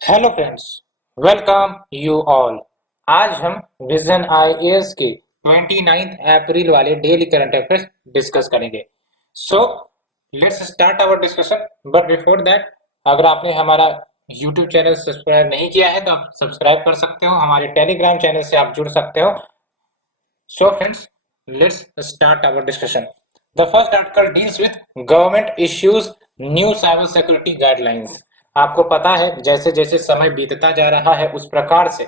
Hello friends, welcome you all. आज हम vision IAS के 29 अप्रैल वाले डेली करंट अफेयर्स डिस्कस करेंगे। So let's start our discussion. But before that, अगर आपने हमारा यूट्यूब चैनल सब्सक्राइब नहीं किया है तो आप सब्सक्राइब कर सकते हो। हमारे टेलीग्राम चैनल से आप जुड़ सकते हो। So friends, let's start our discussion. The first article deals with government issues new cyber security guidelines. आपको पता है जैसे जैसे समय बीतता जा रहा है उस प्रकार से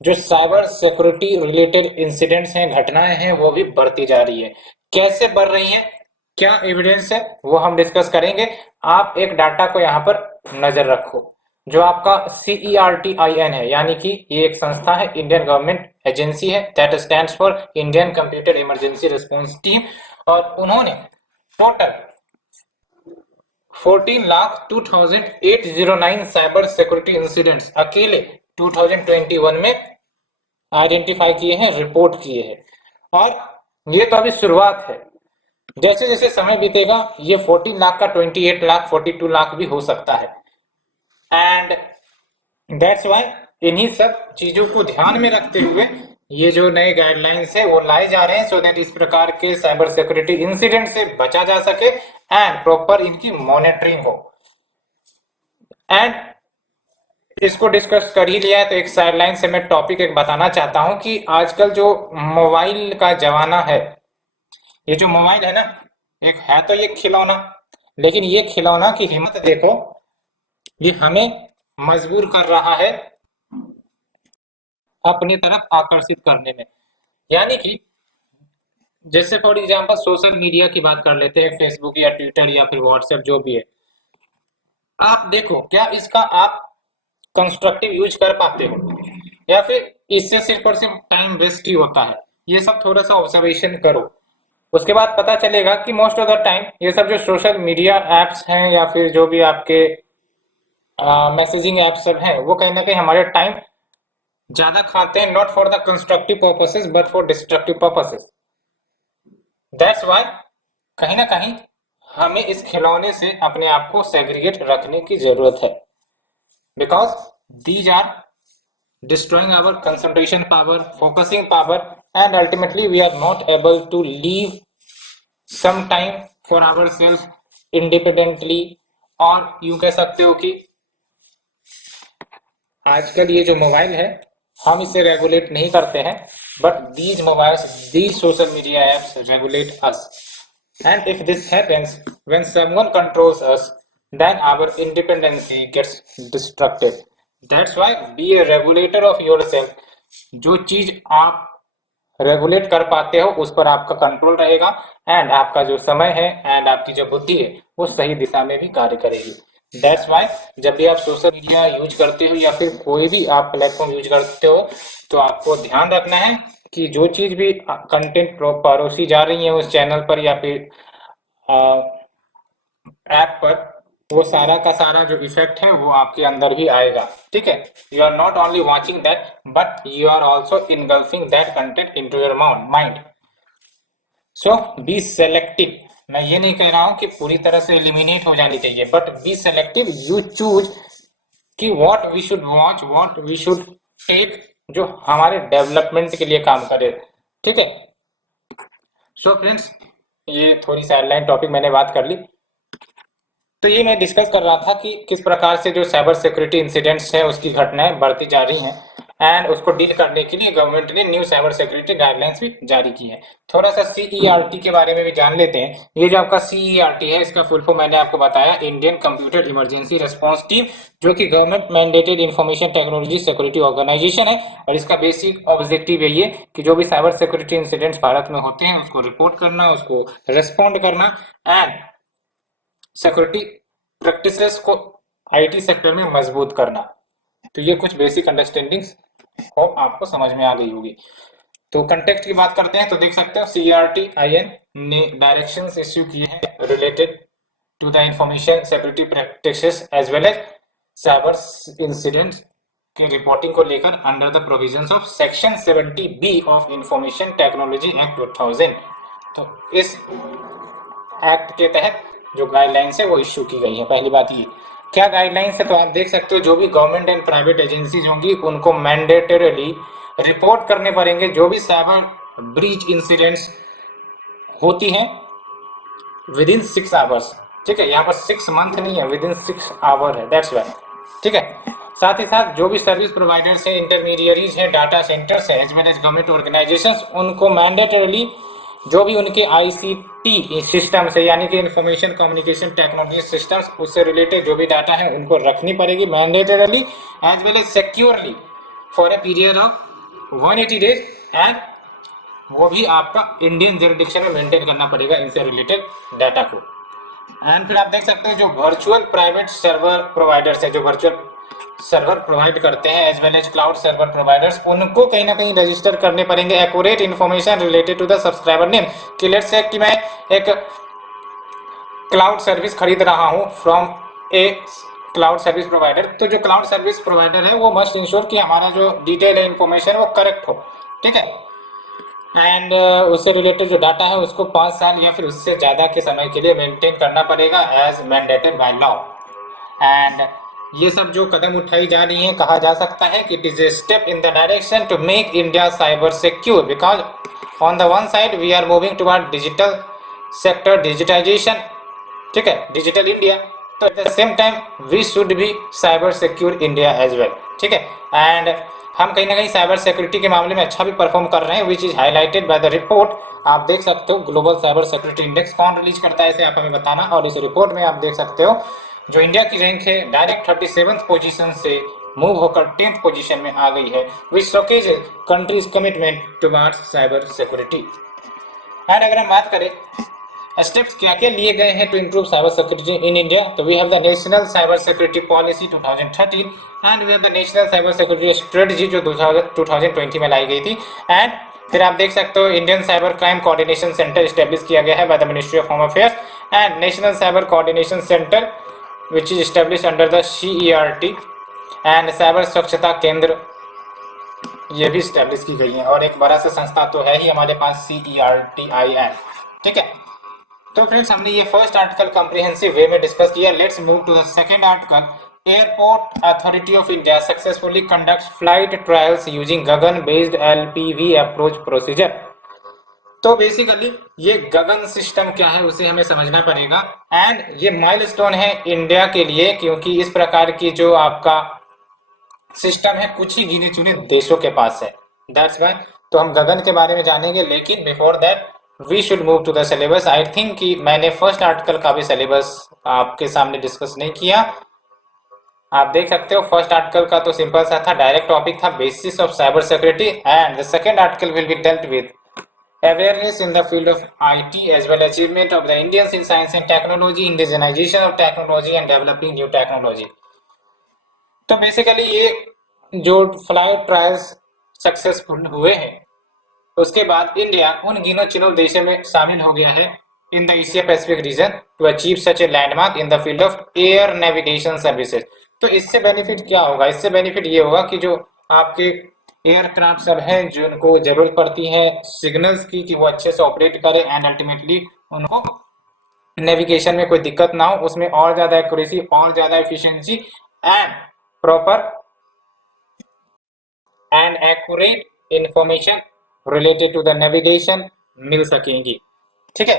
जो साइबर सिक्योरिटी रिलेटेड इंसिडेंट्स हैं, घटनाएं हैं, वो भी बढ़ती जा रही है। कैसे बढ़ रही है, क्या एविडेंस है, वो हम डिस्कस करेंगे। आप एक डाटा को यहाँ पर नजर रखो। जो आपका CERTIN है, यानी कि ये एक संस्था है, इंडियन गवर्नमेंट एजेंसी है, that stands for Indian computer emergency response team. और उन्होंने टोटल 14,02,809 साइबर सिक्योरिटी इंसिडेंट्स अकेले 2021 में आइडेंटिफाई किए हैं, रिपोर्ट किए हैं। और ये तो अभी शुरुआत है। जैसे जैसे समय बीतेगा ये 14 लाख का 28 लाख 42 लाख भी हो सकता है। एंड दैट्स वाई इन्हीं सब चीजों को ध्यान में रखते हुए ये जो नए गाइडलाइंस है वो लाए जा रहे हैं, सो दैट इस प्रकार के साइबर सिक्योरिटी इंसिडेंट से बचा जा सके एंड प्रॉपर इनकी मॉनिटरिंग हो। एंड इसको डिस्कस कर ही लिया है तो एक साइडलाइन से मैं टॉपिक एक बताना चाहता हूं कि आजकल जो मोबाइल का जमाना है, ये जो मोबाइल है ना, एक है तो ये खिलौना, लेकिन ये खिलौना की हिम्मत देखो, ये हमें मजबूर कर रहा है अपनी तरफ आकर्षित करने में। यानी कि जैसे फॉर एग्जांपल सोशल मीडिया की बात कर लेते हैं, फेसबुक या ट्विटर या फिर व्हाट्सएप जो भी है। आप देखो क्या इसका आप कंस्ट्रक्टिव यूज कर पाते हो या फिर इससे सिर्फ और सिर्फ टाइम वेस्ट ही होता है। ये सब थोड़ा सा ऑब्जर्वेशन करो, उसके बाद पता चलेगा कि मोस्ट ऑफ द टाइम ये सब जो सोशल मीडिया एप्स हैं या फिर जो भी आपके मैसेजिंग एप्स सब हैं, वो कहीं ना कहीं हमारे टाइम ज्यादा खाते हैं, not for the constructive purposes but for destructive purposes. That's why कहीं ना कहीं हमें इस खिलौने से अपने आप को सेग्रीगेट रखने की जरूरत है, because these are destroying our concentration power, focusing power, and ultimately we are not able to leave some time for ourselves independently। और यूं कह सकते हो कि आजकल ये जो मोबाइल है हम इसे रेगुलेट नहीं करते हैं, but these mobiles, these social media apps regulate us. And if this happens when someone controls us, then our independency gets destructive. That's why be a regulator of yourself। जो चीज आप regulate कर पाते हो उस पर आपका कंट्रोल रहेगा एंड आपका जो समय है एंड आपकी जो बुद्धि है वो सही दिशा में भी कार्य करेगी। दैट्स वाई जब भी आप सोशल मीडिया यूज करते हो या फिर कोई भी आप प्लेटफॉर्म यूज करते हो तो आपको ध्यान रखना है कि जो चीज भी कंटेंट परोसी जा रही है उस चैनल पर या फिर ऐप पर, वो सारा का सारा जो इफेक्ट है वो आपके अंदर भी आएगा। ठीक है, you are not only watching that but you are also engulfing that content into your mind. So be selective. मैं ये नहीं कह रहा हूं कि पूरी तरह से एलिमिनेट हो जानी चाहिए, but be selective. You choose कि what we should watch, what we should take, जो हमारे डेवलपमेंट के लिए काम करे। ठीक है, सो फ्रेंड्स ये थोड़ी सी हेडलाइन टॉपिक मैंने बात कर ली। तो ये मैं डिस्कस कर रहा था कि किस प्रकार से जो साइबर सिक्योरिटी इंसिडेंट्स हैं उसकी घटनाएं बढ़ती जा रही हैं एंड उसको डील करने के लिए गवर्नमेंट ने न्यू साइबर सिक्योरिटी गाइडलाइंस भी जारी की है। थोड़ा सा CERT के बारे में भी जान लेते हैं। ये जो आपका CERT है इसका फुल फॉर्म मैंने आपको बताया, Indian computer emergency response team, जो कि government mandated information technology security organisation है। और इसका बेसिक ऑब्जेक्टिव यही है कि जो भी साइबर सिक्योरिटी इंसिडेंट्स भारत में होते हैं उसको रिपोर्ट करना, उसको रेस्पॉन्ड करना एंड सिक्योरिटी प्रैक्टिसेस को IT सेक्टर में मजबूत करना। तो ये कुछ बेसिक अंडरस्टैंडिंग्स को आपको समझ में आ गई होगी। तो कंटेक्स्ट की बात करते हैं तो देख सकते हो CERTIN ने डायरेक्शंस इश्यू किए हैं related to the information security practices as well as cyber incidents के रिपोर्टिंग को लेकर under the provisions of section 70B of information technology act 2000। तो इस एक्ट के तहत जो गाइडलाइंस है वो इश्यू की गई है, पहली बात ये। क्या गाइडलाइंस है, तो आप देख सकते हो जो भी गवर्नमेंट एंड प्राइवेट एजेंसीज होंगी उनको मैंडेटरली रिपोर्ट करने पड़ेंगे जो भी साइबर ब्रीच इंसिडेंट्स होती हैं विद इन 6 आवर्स। ठीक है, यहाँ पर 6 मंथ नहीं है, विद इन 6 आवर है, दैट्स वाई। ठीक है, साथ ही साथ जो भी सर्विस प्रोवाइडर्स हैं, इंटरमीडियरीज हैं, डाटा सेंटर्स हैं, as well as government organisations, उनको मैंडेटरली जो भी उनके आईसीटी सिस्टम्स है यानी कि इंफॉर्मेशन कम्युनिकेशन टेक्नोलॉजी सिस्टम्स, उससे रिलेटेड जो भी डाटा है उनको रखनी पड़ेगी mandatorily as well as securely for a period of 180 days, and वो भी आपका इंडियन जुरिडिक्शन में मेंटेन करना पड़ेगा इनसे रिलेटेड डाटा को। एंड फिर आप देख सकते हैं जो वर्चुअल प्राइवेट सर्वर प्रोवाइडर्स है, जो वर्चुअल सर्वर प्रोवाइड करते हैं as well as cloud server providers, उनको कहीं ना कहीं रजिस्टर करने पड़ेंगे accurate information related to the subscriber name. कि लेट्स से कि मैं एक क्लाउड सर्विस खरीद रहा हूं from a cloud service provider, तो जो क्लाउड सर्विस प्रोवाइडर है वो मस्ट इंश्योर कि हमारा जो डिटेल है इन्फॉर्मेशन वो करेक्ट हो। ठीक है, एंड उससे रिलेटेड जो डाटा है उसको 5 साल या फिर उससे ज़्यादा के समय के लिए मेंटेन करना पड़ेगा as mandated by law. And ये सब जो कदम उठाई जा रही हैं, कहा जा सकता है कि it is a step in the direction to make India cyber secure, because on the one side we are moving toward digital sector digitisation, ठीक है, डिजिटल इंडिया, तो at the same time we should be cyber secure India as well. ठीक है, and हम कहीं ना कहीं cyber security के मामले में अच्छा भी परफॉर्म कर रहे हैं, which is highlighted by the report. आप देख सकते हो ग्लोबल साइबर सिक्योरिटी इंडेक्स कौन रिलीज करता है इसे आप हमें बताना, और इस रिपोर्ट में आप देख सकते हो जो इंडिया की रैंक है डायरेक्ट 37th पोजीशन से मूव होकर 10th पोजीशन में आ गई है, which showcases countries commitment towards cyber security. And अगर हम बात करें स्टेप्स क्या क्या लिए गए हैं to improve cyber security in India, तो we have the national cyber security policy 2013 and we have the national cyber security strategy जो 2020 में लाई गई थी। एंड फिर आप देख सकते हो Indian cyber crime coordination centre establish किया गया है by the ministry of home affairs, and national cyber coordination centre which is establish under the CERT, and cyber स्वच्छता केंद्र ये भी स्टैब्लिश की गई है, और एक बड़ा सा संस्था तो है ही हमारे पास CERTIN। ठीक है, तो फ्रेंड्स हमने ये फर्स्ट आर्टिकल कॉम्प्रिहेंसिव वे में डिस्कस किया। Let's move to the second article. Airport authority of India successfully conducts flight trials using GAGAN based LPV approach procedure. तो बेसिकली ये गगन सिस्टम क्या है उसे हमें समझना पड़ेगा, एंड ये माइलस्टोन है इंडिया के लिए, क्योंकि इस प्रकार की जो आपका सिस्टम है कुछ ही गिने चुने देशों के पास है, दैट्स वाई। तो हम गगन के बारे में जानेंगे, लेकिन before that we should move to the syllabus. I think कि मैंने फर्स्ट आर्टिकल का भी सिलेबस आपके सामने डिस्कस नहीं किया। आप देख सकते हो फर्स्ट आर्टिकल का तो सिंपल सा था, डायरेक्ट टॉपिक था basis of cyber security, and the second article will be dealt with awareness in the field of IT as well as achievement of the Indians in science and technology, indigenization of technology and developing new technology। तो basically ये जो flight trials successful हुए हैं उसके बाद India उन गिनो चुनो देशों में शामिल हो गया है in the Asia Pacific region to achieve such a landmark in the field of air navigation services. तो इससे बेनिफिट क्या होगा, इससे बेनिफिट ये होगा कि जो आपके एयरक्राफ्ट सब हैं जिनको जरूरत पड़ती है सिग्नल्स की कि वो अच्छे से ऑपरेट करें, एंड अल्टीमेटली उनको नेविगेशन में कोई दिक्कत ना हो, उसमें और ज्यादा एक्यूरेसी और ज्यादा efficiency and proper and accurate information related to the navigation मिल सकेंगी। ठीक है,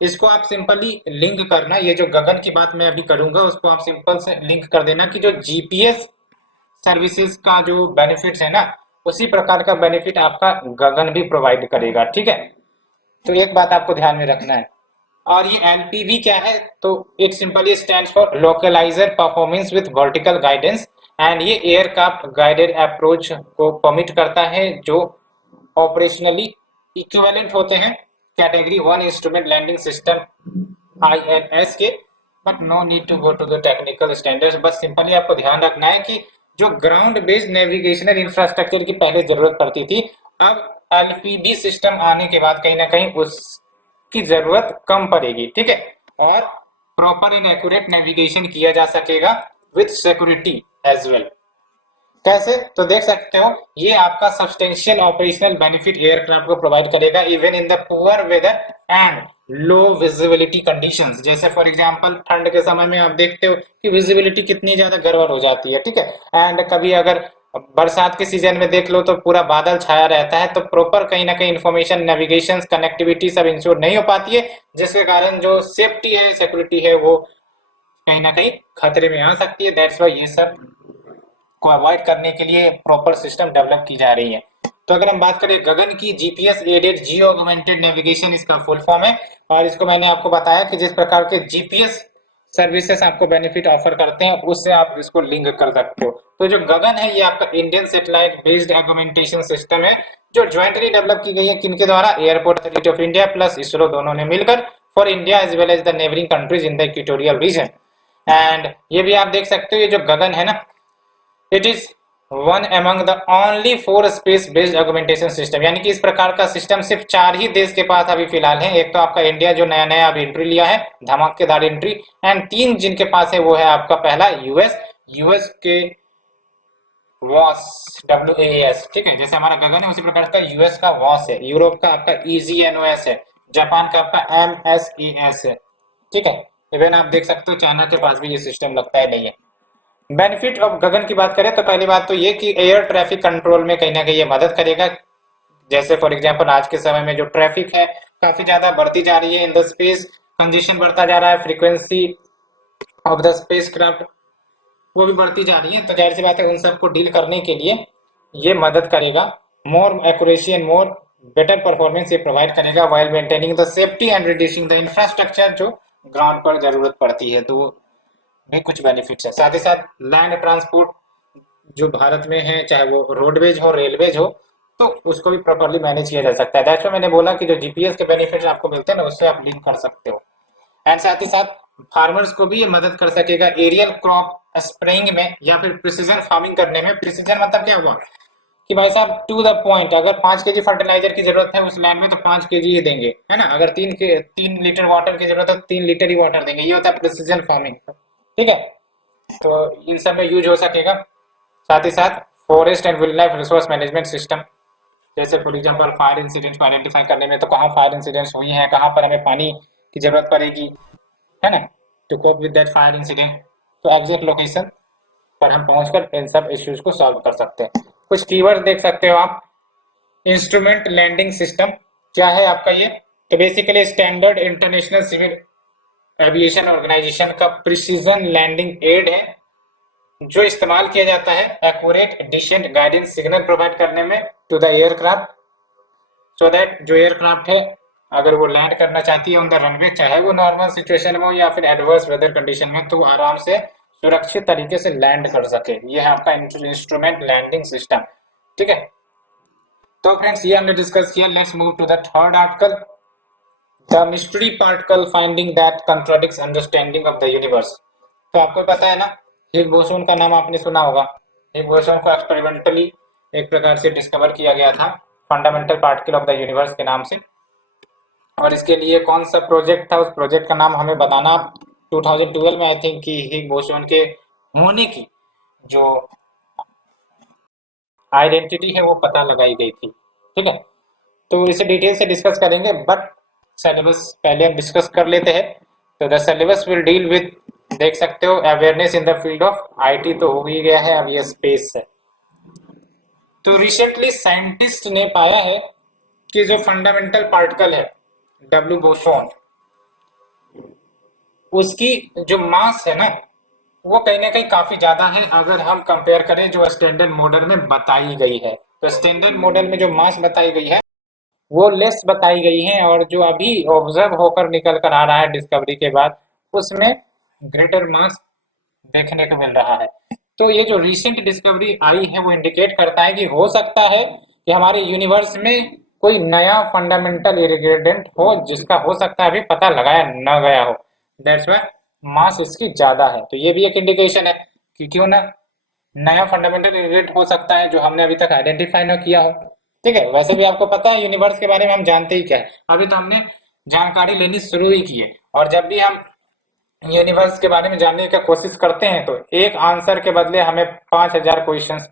इसको आप सिंपली लिंक करना, ये जो गगन की बात मैं अभी करूंगा उसको आप सिंपल से लिंक कर देना कि जो GPS सर्विसेज का जो बेनिफिट्स है ना उसी प्रकार का बेनिफिट आपका गगन भी प्रोवाइड करेगा। ठीक है, तो एक बात आपको ध्यान में रखना है। और ये LPV क्या है, तो it simply stands for localiser performance with vertical guidance, and ये एयरक्राफ्ट गाइडेड अप्रोच को परमिट करता है जो ऑपरेशनली इक्विवेलेंट होते हैं category 1 instrument landing system ILS के, but no need to go to the technical standards. बस सिंपली आपको ध्यान रखना है कि जो ग्राउंड बेस्ड नेविगेशनल इंफ्रास्ट्रक्चर की पहले जरूरत पड़ती थी, अब LPV सिस्टम आने के बाद कहीं ना कहीं उसकी जरूरत कम पड़ेगी। ठीक है, और प्रॉपर एंड एक्यूरेट नेविगेशन किया जा सकेगा विद सिक्योरिटी एज वेल। कैसे? तो देख सकते हो ये आपका सब्सटेंशियल ऑपरेशनल बेनिफिट एयरक्राफ्ट को प्रोवाइड करेगा even in the poor weather and low visibility conditions. जैसे फॉर एग्जांपल ठंड के समय में आप देखते हो कि विजिबिलिटी कितनी ज्यादा गड़बड़ हो जाती है, ठीक है। एंड कभी अगर बरसात के सीजन में देख लो तो पूरा बादल छाया रहता है, तो प्रॉपर कहीं ना कहीं इंफॉर्मेशन, नेविगेशन, कनेक्टिविटी सब इंश्योर नहीं हो पाती है, जिसके कारण जो सेफ्टी है, सिक्योरिटी है, वो कहीं ना कहीं खतरे में आ सकती है। दैट्स वाई ये सब को अवॉइड करने के लिए प्रॉपर सिस्टम डेवलप की जा रही है। तो अगर हम बात करें गगन की, GPS aided geo augmented navigation इसका फुल फॉर्म है। और इसको मैंने आपको बताया कि जिस प्रकार के जीपीएस सर्विसेज आपको बेनिफिट ऑफर करते हैं उससे आप इसको लिंक कर सकते हो। तो जो गगन है ये आपका Indian satellite based augmentation system है, जो ज्वाइंटली डेवलप की गई है किनके द्वारा? Airport authority of India plus ISRO, दोनों ने मिलकर, for India as well as the neighbouring countries in the equatorial region. And ये भी आप देख सकते हो ये जो गगन है ना, it is one among the only 4 space based augmentation system, यानी कि इस प्रकार का सिस्टम सिर्फ 4 ही देश के पास अभी फिलहाल है। एक तो आपका इंडिया जो नया नया अभी एंट्री लिया है, धमाकेदार एंट्री, एंड 3 जिनके पास है वो है आपका पहला यूएस के वॉस, WAAS, ठीक है। जैसे हमारा गगन है उसी प्रकार का यूएस का वॉस है, यूरोप का आपका EGNOS है, जापान का आपका MSAS है, ठीक है। इवन आप देख सकते हो चाइना के पास भी ये सिस्टम लगता है नहीं है। बेनिफिट ऑफ गगन की बात करें तो पहली बात तो ये कि एयर ट्रैफिक कंट्रोल में कहीं ना कहीं ये मदद करेगा। जैसे फॉर एग्जांपल आज के समय में जो ट्रैफिक है काफी ज्यादा बढ़ती जा रही है इन द स्पेस, कंजेशन बढ़ता जा रहा है, फ्रीक्वेंसी ऑफ द स्पेसक्राफ्ट वो भी बढ़ती जा रही है, तो जाहिर सी बात है उन सबको डील करने के लिए ये मदद करेगा। More accuracy and more better performance ये प्रोवाइड करेगा while maintaining the safety and reducing the infrastructure जो ग्राउंड पर जरूरत पड़ती है, तो भी कुछ बेनिफिट्स है। साथ ही साथ लैंड ट्रांसपोर्ट जो भारत में है, चाहे वो रोडवेज हो, रेलवेज हो, तो उसको भी प्रॉपर्ली मैनेज किया जा सकता है। दैट्स व्हाई मैंने बोला कि जो जीपीएस के बेनिफिट्स आपको मिलते हैं ना उससे आप लिंक कर सकते हो। एंड साथ ही साथ फार्मर्स को भी ये मदद कर सकेगा एरियल क्रॉप स्प्रेइंग में या फिर प्रिसीजन फार्मिंग करने में। प्रिसीजन मतलब क्या हुआ कि भाई साहब टू द पॉइंट, अगर 5 kg फर्टिलाइजर की जरूरत है उस लैंड में तो 5 kg ही देंगे, है ना। अगर 3 लीटर वाटर की जरूरत है तो 3 लीटर ही वाटर देंगे, ये होता है प्रिसीजन फार्मिंग, ठीक है। तो इन सब में यूज हो सकेगा। साथ ही साथ forest and wild life resource management system, जैसे फॉर एग्जांपल फायर इंसिडेंट को आइडेंटिफाई करने में, तो कहाँ फायर इंसिडेंट्स हुई हैं, कहाँ पर हमें पानी की जरूरत पड़ेगी, है ना, to cope with that fire incident, तो एग्जैक्ट लोकेशन पर हम पहुंचकर इन सब इश्यूज को सॉल्व कर सकते हैं। कुछ कीवर्ड देख सकते हो आप। इंस्ट्रूमेंट लैंडिंग सिस्टम क्या है आपका ये? तो basically standard international civil aviation organisation का प्रिसीजन लैंडिंग एड है, जो इस्तेमाल किया जाता है accurate descent guidance signal provide करने में to the aircraft, so that जो एयरक्राफ्ट है अगर वो लैंड करना चाहती है ऑन द रनवे, चाहे वो नॉर्मल सिचुएशन में हो या फिर एडवर्स वेदर कंडीशन में, तो वो आराम से सुरक्षित तरीके से लैंड कर सके। ये है आपका इंस्ट्रूमेंट लैंडिंग सिस्टम, ठीक है। तो फ्रेंड्स ये हमने डिस्कस किया। Let's move to the third article, the mystery particle finding that contradicts understanding of the universe. तो आपको पता है ना, हिग बोसोन का नाम आपने सुना होगा। हिग बोसोन को एक्सपेरिमेंटली एक प्रकार से डिस्कवर किया गया था fundamental particle of the universe के नाम से। और इसके लिए कौन सा प्रोजेक्ट था, उस प्रोजेक्ट का नाम हमें बताना। 2012 में आई थिंक कि हिग बोसोन के होने की जो आइडेंटिटी है वो पता लगाई गई थी, ठीक है। तो इसे डिटेल से डिस्कस करेंगे, बट सिलेबस पहले हम डिस्कस कर लेते हैं। तो the syllabus will deal with, देख सकते हो, awareness in the field of IT तो हो ही गया है, अब ये स्पेस है। तो रिसेंटली साइंटिस्ट ने पाया है कि जो फंडामेंटल पार्टिकल है डब्ल्यू बोसोन, उसकी जो मास है ना वो कहीं ना कहीं काफी ज्यादा है अगर हम कंपेयर करें जो स्टैंडर्ड मॉडल में बताई गई है। तो स्टैंडर्ड मॉडल में जो मास बताई गई है वो लेस बताई गई है, और जो अभी ऑब्जर्व होकर निकल कर आ रहा है डिस्कवरी के बाद उसमें ग्रेटर मास देखने को मिल रहा है। तो ये जो रिसेंट डिस्कवरी आई है वो इंडिकेट करता है कि हो सकता है कि हमारे यूनिवर्स में कोई नया फंडामेंटल इन्ग्रीडिएंट हो जिसका हो सकता है अभी पता लगाया न गया हो। दैट्स व्हाई मास इसकी ज्यादा है। तो ये भी एक इंडिकेशन है कि क्यों ना नया फंडामेंटल इन्ग्रीडिएंट हो सकता है जो हमने अभी तक आइडेंटिफाई न किया हो, ठीक है। वैसे भी आपको पता है यूनिवर्स के बारे में हम जानते ही क्या है, अभी तो हमने जानकारी लेनी शुरू ही की है। और जब भी हम यूनिवर्स के बारे में जानने की कोशिश करते हैं तो एक आंसर के बदले हमें 5000 क्वेश्चंस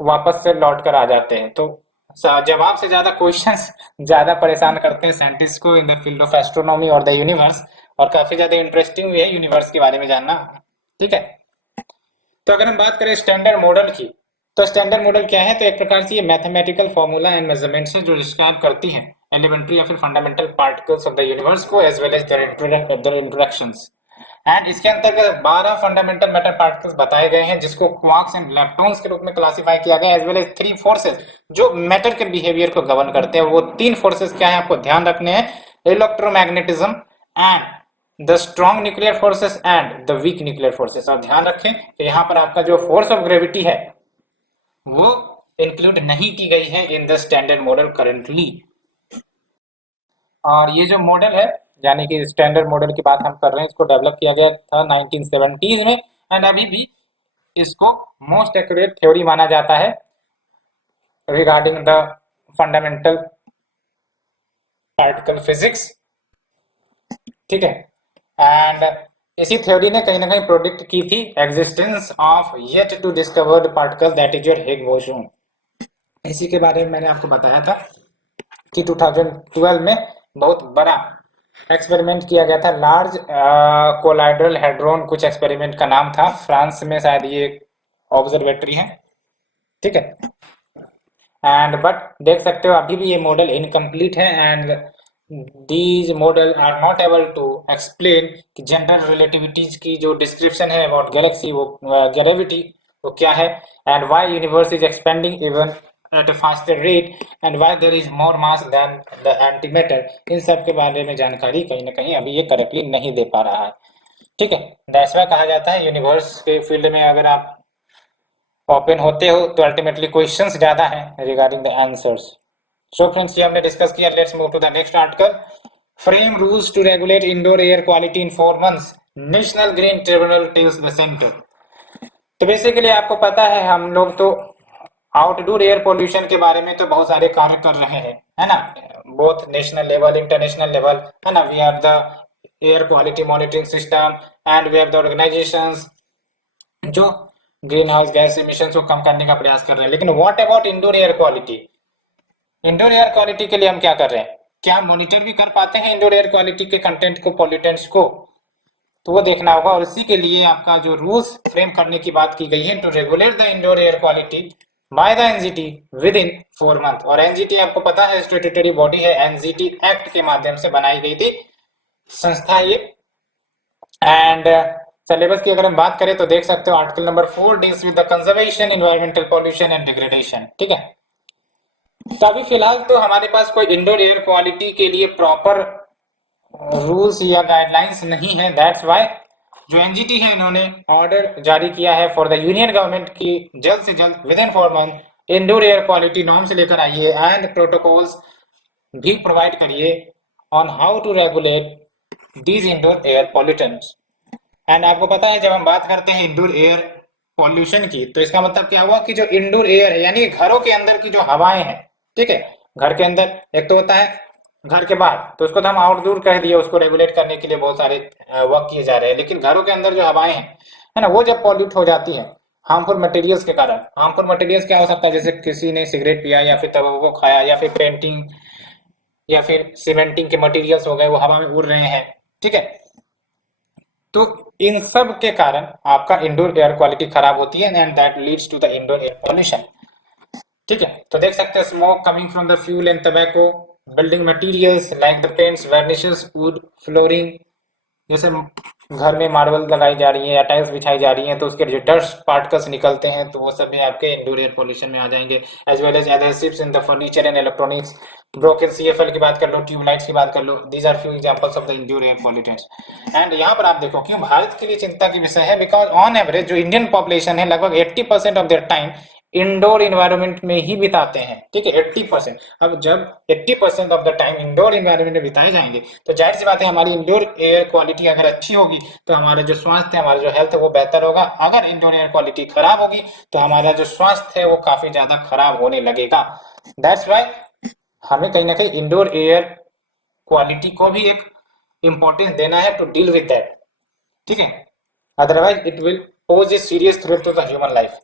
वापस से लौट कर आ जाते हैं। तो जवाब से ज्यादा क्वेश्चंस ज्यादा परेशान करते हैं साइंटिस्ट को इन द फील्ड ऑफ एस्ट्रोनॉमी और द यूनिवर्स, और काफी ज्यादा इंटरेस्टिंग भी है यूनिवर्स के बारे में जानना। ठीक है, तो अगर हम बात करें स्टैंडर्ड मॉडल की, तो स्टैंडर्ड मॉडल क्या है? तो एक प्रकार से ये मैथमेटिकल फॉर्मूला एंड मेजरमेंट्स है जो डिस्क्राइब करती हैं एलिमेंट्री या फिर fundamental particles of the universe को as well as their introductions. And इसके अंतर्गत 12 फंडामेंटल मैटर पार्टिकल्स बताए गए हैं जिसको क्वार्क्स एंड लेप्टॉन्स के रूप में क्लासिफाई किया गया, एज वेल एज 3 फोर्सेस जो मैटर के बिहेवियर को गवर्न करते हैं। वो 3 फोर्सेस क्या है आपको ध्यान रखने हैं? Electromagnetism and the strong nuclear forces and the weak nuclear forces. और ध्यान रखें कि यहाँ पर आपका जो फोर्स ऑफ ग्रेविटी है वो इंक्लूड नहीं की गई है in the standard model currently. और ये जो मॉडल है, यानी कि स्टैंडर्ड मॉडल की बात हम कर रहे हैं, इसको डेवलप किया गया था 1970s में, एंड अभी भी इसको मोस्ट एक्यूरेट थ्योरी माना जाता है regarding the fundamental particle physics. ठीक है, एंड इसी थ्योरी ने कहीं ना कहीं प्रोडिक्ट की थी existence of yet to discovered particle that is your Higgs boson. इसी के बारे में मैंने आपको बताया था कि 2012 में बहुत बड़ा एक्सपेरिमेंट किया गया था, लार्ज कोलाइडल हेड्रोन कुछ एक्सपेरिमेंट का नाम था, फ्रांस में शायद ये ऑब्जर्वेटरी है। ठीक है, एंड बट देख सकते हो अभी भी ये मॉडल इनकम्प्लीट है, and these model are not able to explain कि जनरल रिलेटिविटीज की जो डिस्क्रिप्शन है अबाउट गैलेक्सी, वो ग्रेविटी वो क्या है, and why universe is expanding even at a faster rate and why there is more mass than the antimatter। इन सब के बारे में जानकारी कहीं ना कहीं अभी ये करेक्टली नहीं दे पा रहा है। ठीक है, दैट्स व्हाई कहा जाता है यूनिवर्स के फील्ड में अगर आप ओपन होते हो तो अल्टीमेटली क्वेश्चंस ज्यादा हैं regarding the answers. So friends, ये हमने डिस्कस किया, let's move to the next article. Frame rules to regulate indoor air quality in 4 months, national green tribunal tells the centre. तो बेसिकली आपको पता है हम लोग तो आउटडोर एयर पोल्यूशन के बारे में तो बहुत सारे कार्य कर रहे हैं, है ना, both national level international level, है ना। We have the air quality monitoring system and we have the organisations जो ग्रीन हाउस गैस इमिशन को कम करने का प्रयास कर रहे हैं। लेकिन what about indoor air quality? Indoor air quality के लिए हम क्या कर रहे हैं? क्या मॉनिटर भी कर पाते हैं इंडोर एयर क्वालिटी के कंटेंट को, पॉल्यूटेंट्स को? तो वो देखना होगा, और इसी के लिए आपका जो रूल्स फ्रेम करने की बात की गई है to regulate the indoor air quality by the NGT within 4 months। और एनजीटी आपको पता है स्टैट्यूटरी बॉडी है, एनजीटी एक्ट के माध्यम से बनाई गई थी संस्था ये। एंड सिलेबस की अगर हम बात करें तो देख सकते हो article number 4 deals with the conservation environmental pollution and degradation. ठीक है, तो अभी फिलहाल तो हमारे पास कोई इंडोर एयर क्वालिटी के लिए प्रॉपर रूल्स या गाइडलाइंस नहीं है। दैट्स व्हाई जो एनजीटी है इन्होंने ऑर्डर जारी किया है फॉर द यूनियन गवर्नमेंट की जल्द से जल्द within 4 months indoor air quality norms लेकर आइए एंड प्रोटोकॉल्स भी प्रोवाइड करिए on how to regulate these indoor air pollutants. And आपको पता है जब हम बात करते हैं इंडोर एयर पॉल्यूशन की, तो इसका मतलब क्या हुआ कि जो इंडोर एयर है यानी घरों के अंदर की जो हवाएं हैं, ठीक है, घर के अंदर एक तो होता है, घर के बाहर तो उसको तो हम आउटडोर कह दिए, उसको रेगुलेट करने के लिए बहुत सारे वर्क किए जा रहे हैं। लेकिन घरों के अंदर जो हवाएं हैं, है ना, वो जब पॉल्यूट हो जाती है हार्मफुल मटेरियल्स के कारण। हार्मफुल मटेरियल्स क्या हो सकता है? जैसे किसी ने सिगरेट पिया या फिर तंबाकू खाया या फिर पेंटिंग या फिर सीमेंटिंग के मटेरियल्स हो गए वो हवा में उड़ रहे हैं। ठीक है, तो इन सब के कारण आपका इंडोर एयर क्वालिटी खराब होती है and that leads to the indoor air pollution. ठीक है, तो देख सकते हैं smoke coming from the fuel and tobacco, building materials like the paints, varnishes, wood, flooring, जैसे घर में मार्बल लगाई जा रही है या टाइल्स बिछाई जा रही है तो उसके जो डस्ट पार्टिकल्स निकलते हैं तो वो सब भी आपके इंडोर एयर पोल्यूशन में आ जाएंगे। As well as adhesives in the furniture and electronics, broken CFL की बात कर लो, ट्यूबलाइट्स की बात कर लो, these are few examples of the indoor air pollutants. And यहाँ पर आप देखो क्यों भारत के लिए चिंता की विषय है, बिकॉज ऑन एवरेज जो इंडियन पॉपुलेशन है लगभग 80% of their time indoor environment में ही बिताते हैं। ठीक है, 80%। अब जब 80% of the time indoor environment में बिताए जाएंगे तो जाहिर सी बात है हमारी इंडोर एयर क्वालिटी अगर अच्छी होगी तो हमारा जो स्वास्थ्य है, हमारा जो हेल्थ है वो बेहतर होगा। अगर इंडोर एयर क्वालिटी खराब होगी तो हमारा जो स्वास्थ्य है वो काफी ज्यादा खराब होने लगेगा। दैट्स व्हाई हमें कहीं ना कहीं इंडोर एयर क्वालिटी को भी एक इंपॉर्टेंस देना है टू डील विद दैट। ठीक है, otherwise it will pose a serious threat to the human life.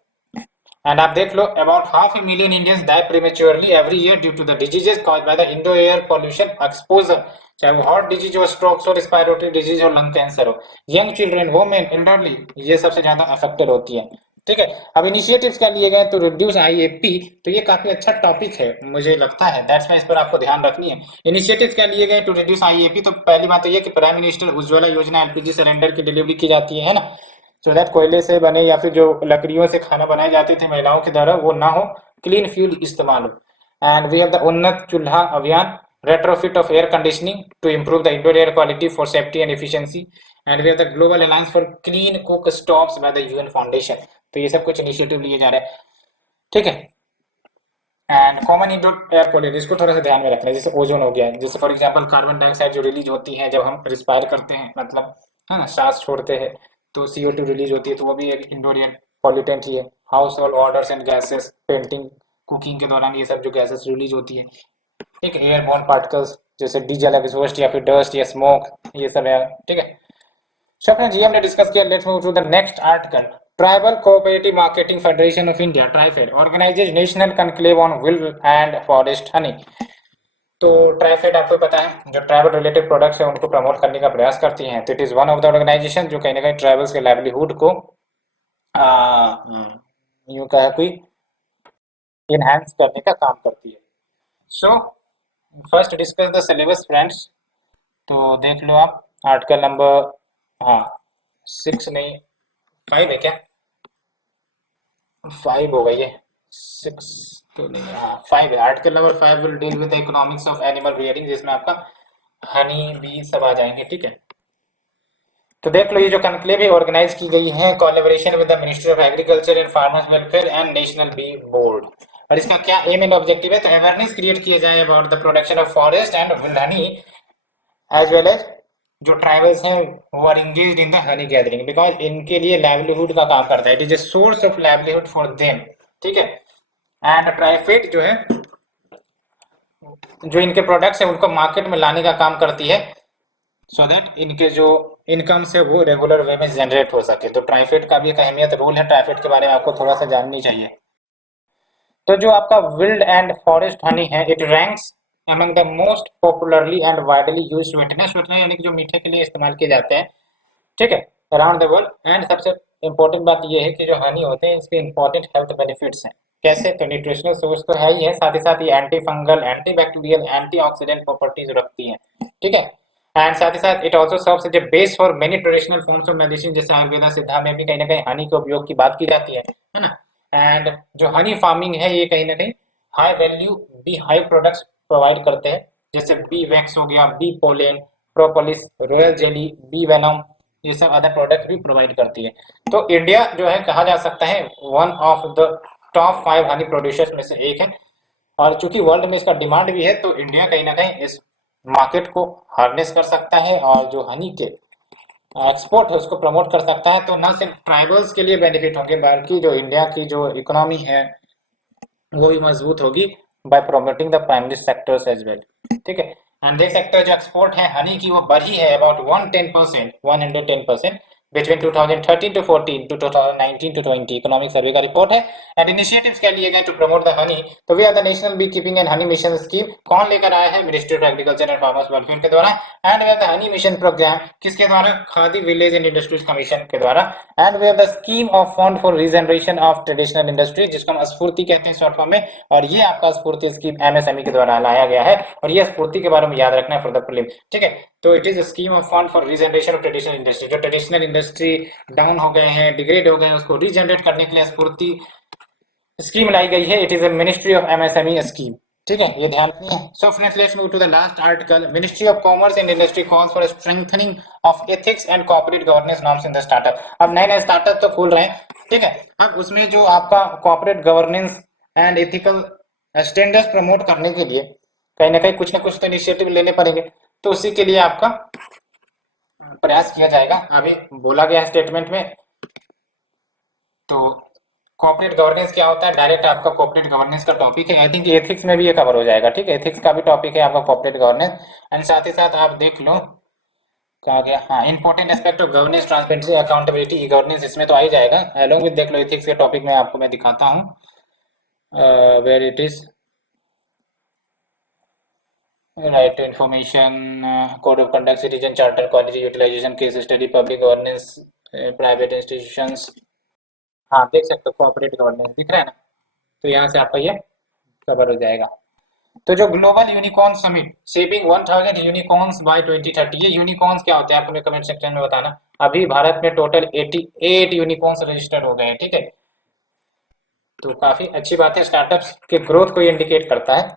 And आप देख लो about 500,000 Indians die prematurely every year due to the diseases caused by the indoor air pollution exposure, चाहे वो heart disease हो, strokes हो, respiratory disease हो, lung cancer हो, young children, women, elderly, ये सबसे ज्यादा अफेक्टेड होती है। ठीक है, अब इनिशिएटिव्स क्या लिए गए तो रिड्यूस आईएपी, तो ये काफी अच्छा टॉपिक है मुझे लगता है, दैट्स वाई इस पर आपको ध्यान रखनी है। इनिशिएटिव्स क्या लिए गए टू रिड्यूस आईएपी, तो पहली बात तो ये कि प्राइम मिनिस्टर उज्ज्वला योजना एलपीजी सिलेंडर की डिलीवरी की जाती है ना, सो दैट कोयले से बने या फिर जो लकड़ियों से खाना बनाए जाते थे महिलाओं के द्वारा वो ना हो, क्लीन फ्यूल इस्तेमाल हो। एंड वी हैव द उन्नत चूल्हा अभियान, retrofit of air conditioning to improve the indoor air quality for safety and efficiency, and we have the global alliance for clean cook stoves by the UN foundation। तो ये सब कुछ initiative लिए जा रहे हैं, ठीक है। And common indoor air quality, इसको थोड़ा सा ध्यान में रखना है, जैसे ओजोन हो गया, जैसे फॉर एग्जांपल कार्बन डाइऑक्साइड जो रिलीज होती है जब हम रिस्पायर करते हैं, मतलब है ना, सांस छोड़ते हैं तो CO2 रिलीज होती है, तो वो भी एक इंडोर एयर पॉल्यूटेंट ही है। House hold orders and gases, painting, cooking के दौरान ये सब जो गैसेस रिलीज होती है, ठीक है, एयरबोर्न पार्टिकल्स जैसे डीजल एग्जॉस्ट या फिर डस्ट या स्मोक, ये सब है, ठीक है। सो अपने जी हमने डिस्कस किया, let's move to the next article. Tribal cooperative marketing federation of India TRIFED organises national conclave on wild and forest honey. तो ट्राइफेड आपको पता है जो ट्राइबल रिलेटेड प्रोडक्ट्स है उनको प्रमोट करने का प्रयास करती हैं, तो it is one of the organisation जो कहीं ना कहीं ट्राइबल्स के लाइवलीहुड को यूं कहा कोई इनहेंस करने का काम करती है। So first discuss the syllabus friends, तो देख लो आप आर्टिकल नंबर, हाँ 6 नहीं 5 है क्या, 5 होगा ये, 6 तो नहीं, हाँ 5 है। Article number 5 will deal with economics of animal rearing, जिसमें आपका हनी बी सब आ जाएंगे, ठीक है। तो देख लो ये जो कॉन्क्लेव है ऑर्गेनाइज की गई है collaboration with the ministry of agriculture and farmers welfare and national bee board, और इसका क्या एम एंड ऑब्जेक्टिव है, तो अवेयरनेस क्रिएट किया जाए about the production of forest and wild honey as well as जो ट्राइबल्स हैं वो are engaged in the honey gathering, because इनके लिए लाइवलीहुड का काम करता है, it is a source of livelihood for them, ठीक है। एंड ट्राइफेड जो है जो इनके प्रोडक्ट्स हैं उनको मार्केट में लाने का काम करती है, सो दैट इनके जो इनकम से वो रेगुलर वे में जनरेट हो सके। तो ट्राइफेड का भी एक अहमियत रोल है, ट्राइफेड के बारे में आपको थोड़ा सा जाननी चाहिए। तो जो आपका विल्ड एंड फॉरेस्ट हनी है, it ranks among the most popularly and widely used sweetener, sweetener यानी कि जो मीठे के लिए इस्तेमाल किए जाते हैं, ठीक है, अराउंड द वर्ल्ड। एंड सबसे इंपॉर्टेंट बात ये है कि जो हनी होते हैं इसके इंपॉर्टेंट हेल्थ बेनिफिट्स हैं, कैसे, तो न्यूट्रिशनल सोर्स तो है ही है, साथ ही साथ ये anti fungal, anti bacterial, antioxidant properties रखती हैं, ठीक है। एंड साथ ही साथ it also serves as a base for many traditional forms of medicine, जैसे आयुर्वेदा सिद्धा में भी कहीं ना कहीं हनी के उपयोग की बात की जाती है ना। एंड जो हनी फार्मिंग है ये कहीं ना कहीं high value beehive products provide करते हैं, जैसे बी वैक्स हो गया, bee pollen, propolis, royal jelly, bee venom, ये सब अदर प्रोडक्ट भी प्रोवाइड करती है। तो इंडिया जो है कहा जा सकता है one of the top 5 Honey producers में से एक है, और चूंकि वर्ल्ड में इसका डिमांड भी है तो इंडिया कहीं ना कहीं इस मार्केट को हार्नेस कर सकता है और जो हनी के एक्सपोर्ट है उसको प्रमोट कर सकता है। तो न सिर्फ ट्राइबल्स के लिए बेनिफिट होंगे बल्कि जो इंडिया की जो इकोनॉमी है वो भी मजबूत होगी by promoting the primary sectors as well, ठीक है। एंड देख सकते हो जो एक्सपोर्ट है हनी की वो बढ़ी है about 110% between 2013 to 14 to 2019 to 20 economic survey का रिपोर्ट है। एंड इनिशिएटिव्स क्या लिए गए टू प्रमोट द हनी, तो we are the national beekeeping and honey mission scheme, कौन लेकर आया है, ministry of agriculture and farmers welfare के द्वारा। And we have the honey mission programme, किसके द्वारा, Khadi village and industries commission के द्वारा। And we have the scheme of fund for regeneration of traditional industry, जिसको हम स्फूर्ति कहते हैं शॉर्ट फॉर्म में, और ये आपका स्फूर्ति स्कीम MSME के द्वारा लाया गया है, और ये स्फूर्ति के बारे में याद रखना है फॉर द प्रीलिम, ठीक है। तो it is scheme of fund for regeneration of traditional industry, जो ट्रेडिशनल इंडस्ट्री डाउन हो गए हैं, डिग्रेड हो गए हैं, उसको रीजनरेट करने के लिए स्फूर्ति स्कीम लाई गई है। It is a ministry of MSME scheme, ठीक है, ये ध्यान रखिए। So friends let's move to the last article. Ministry of commerce and industry calls for strengthening of ethics and corporate governance norms in the startup. अब नए नए startup तो खुल रहे हैं, ठीक है, अब उसमें जो आपका corporate governance and ethical standards promote करने के लिए कहीं ना कहीं कुछ ना कुछ तो इनिशिएटिव लेने पड़ेंगे, तो उसी के लिए आपका प्रयास किया जाएगा, अभी बोला गया है स्टेटमेंट में। तो कॉर्पोरेट गवर्नेंस क्या होता है, डायरेक्ट आपका कॉर्पोरेट गवर्नेंस का टॉपिक है, आई थिंक एथिक्स में भी ये कवर हो जाएगा, ठीक है, एथिक्स का भी टॉपिक है आपका कॉर्पोरेट गवर्नेंस। एंड साथ ही साथ आप देख लो कहा गया, हाँ, important aspect of governance, transparency, accountability, e governance, इसमें तो आ ही जाएगा। अलोंग विद देख लो एथिक्स के टॉपिक में आपको मैं दिखाता हूँ where it is, right to information, code of conduct, citizen charter, quality utilisation, case study, public governance, private institutions. हाँ देख सकते हो कॉर्पोरेट गवर्नेंस दिख रहा है ना, तो यहाँ से आपका ये कवर हो जाएगा। तो जो global unicorn summit, shaping 1000 unicorns by 2030, ये यूनिकॉर्न्स क्या होते हैं आप हमें कमेंट सेक्शन में बताना। अभी भारत में टोटल 88 यूनिकॉर्न्स रजिस्टर्ड हो गए हैं, ठीक है, तो काफी अच्छी बात है, स्टार्टअप्स के ग्रोथ को इंडिकेट करता है।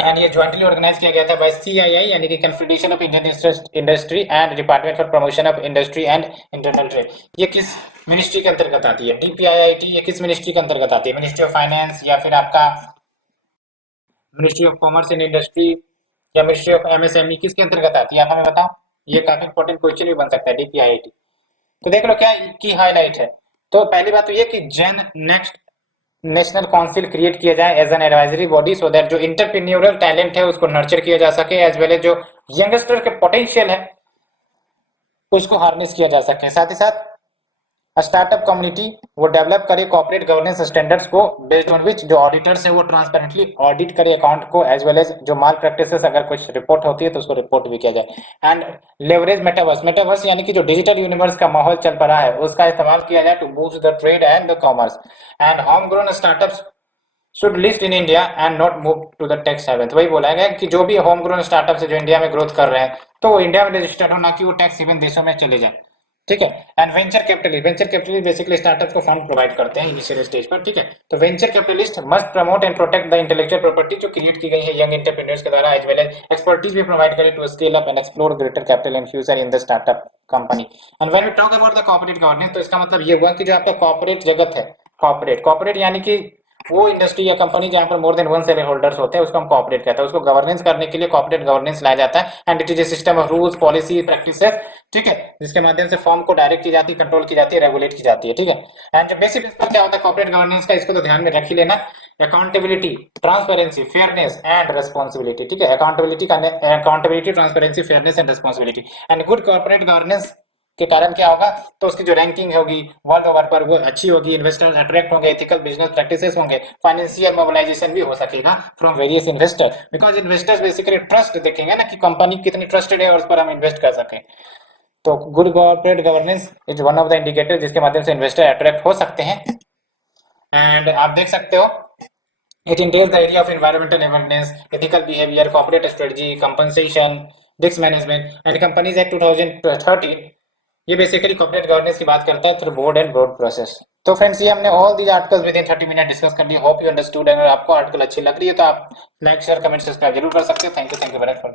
एंड ये ज्वाइंटली ऑर्गेनाइज किया गया था बाय सीआईआई यानी कि confederation of Indian industry and department for promotion of industry and internal trade. ये किस मिनिस्ट्री के अंतर्गत आती है? डीपीआईआईटी, ये किस मिनिस्ट्री के अंतर्गत आती है? मिनिस्ट्री ऑफ फाइनेंस या फिर आपका ministry of commerce and industry या मिनिस्ट्री ऑफ एमएसएमई, किसके अंतर्गत आती है आप हमें बताओ। ये काफी इंपॉर्टेंट क्वेश्चन भी बन सकता है डीपीआईआईटी। तो देख लो क्या की हाईलाइट है। तो पहली बात तो ये कि gen next national council create किया जाए as an advisory body, so that जो इंटरप्रेन्योरल टैलेंट है उसको नर्चर किया जा सके, एज वेल एज जो यंगस्टर के पोटेंशियल है उसको हार्नेस किया जा सके। साथ ही साथ स्टार्टअप कम्युनिटी वो डेवलप करे कॉर्पोरेट गवर्नेंस स्टैंडर्ड्स को, बेस्ड ऑन विच जो ऑडिटर्स है वो ट्रांसपेरेंटली ऑडिट करे अकाउंट को, एज वेल एज जो माल प्रैक्टिसेस अगर कुछ रिपोर्ट होती है तो उसको रिपोर्ट भी किया जाए। एंड लेवरेज मेटावर्स, मेटावर्स यानी कि जो डिजिटल यूनिवर्स का माहौल चल पड़ा है उसका इस्तेमाल किया जाए to boost the trade and the commerce. And home grown startups should list in India and not move to the tax haven. तो वही बोला गया कि जो भी होम ग्रोन स्टार्टअप है जो इंडिया में ग्रोथ कर रहे हैं तो वो इंडिया में रजिस्टर्ड हो, ना कि वो टैक्स हेवन देशों में चले जाए, ठीक है। And venture capitalist, venture capitalist basically startups को फंड प्रोवाइड करते हैं इनिशियल स्टेज पर, ठीक है। तो venture capitalist must promote and protect the intellectual property जो क्रिएट की गई है यंग एंटरप्रेन्योर्स के द्वारा, एज वेल एज एक्सपर्टीज भी प्रोवाइड करे to scale up and explore greater capital in future in the startup company. And when we talk about the corporate governance, तो इसका मतलब ये हुआ कि जो आपका कॉर्पोरेट जगत है, कॉर्पोरेट यानी कि वो इंडस्ट्री या कंपनी जहां पर मोर देन 1 शेयर होल्डर्स होते हैं उसको हम कॉर्पोरेट कहते हैं। उसको गवर्नेंस करने के लिए कॉर्पोरेट गवर्नेंस लाया जाता है and it is A system of rules, policy, practices, ठीक है, जिसके माध्यम से फॉर्म को डायरेक्ट की जाती है, कंट्रोल की जाती है, रेगुलेट की जाती है, ठीक है। एंड जो बेसिक प्रिंसिपल क्या होता है कॉर्पोरेट गवर्नेंस का, इसको तो ध्यान में रख ही लेना, accountability, transparency, fairness and responsibility, ठीक है। Accountability, transparency, fairness and responsibility. And good corporate governance के कारण क्या होगा, तो उसकी जो रैंकिंग होगी वर्ल्ड ओवर पर वो अच्छी होगी, इन्वेस्टर्स अट्रैक्ट होंगे, एथिकल बिजनेस प्रैक्टिसेस होंगे, फाइनेंशियल मोबिलाइजेशन भी हो सकेगा from various investor, because investors basically trust देखेंगे ना कि कंपनी कितनी ट्रस्टेड है और उस पर हम इन्वेस्ट कर सकें। तो good corporate governance is one of the indicator जिसके माध्यम से इन्वेस्टर अट्रैक्ट हो सकते हैं। एंड आप देख सकते हो it entails the area of environmental awareness, ethical behaviour, corporate strategy, compensation, risk management and companies act 2013। ये बेसिकली कॉर्पोरेट गवर्नेंस की बात करता है through board and board process. तो फ्रेंड्स ये हमने all these articles with in 30 minute discuss कर लिए। Hope you understood. अगर आपको आर्टिकल अच्छी लग रही है तो आप लाइक शेयर कमेंट सब्सक्राइब जरूर कर सकते हैं। Thank you very much.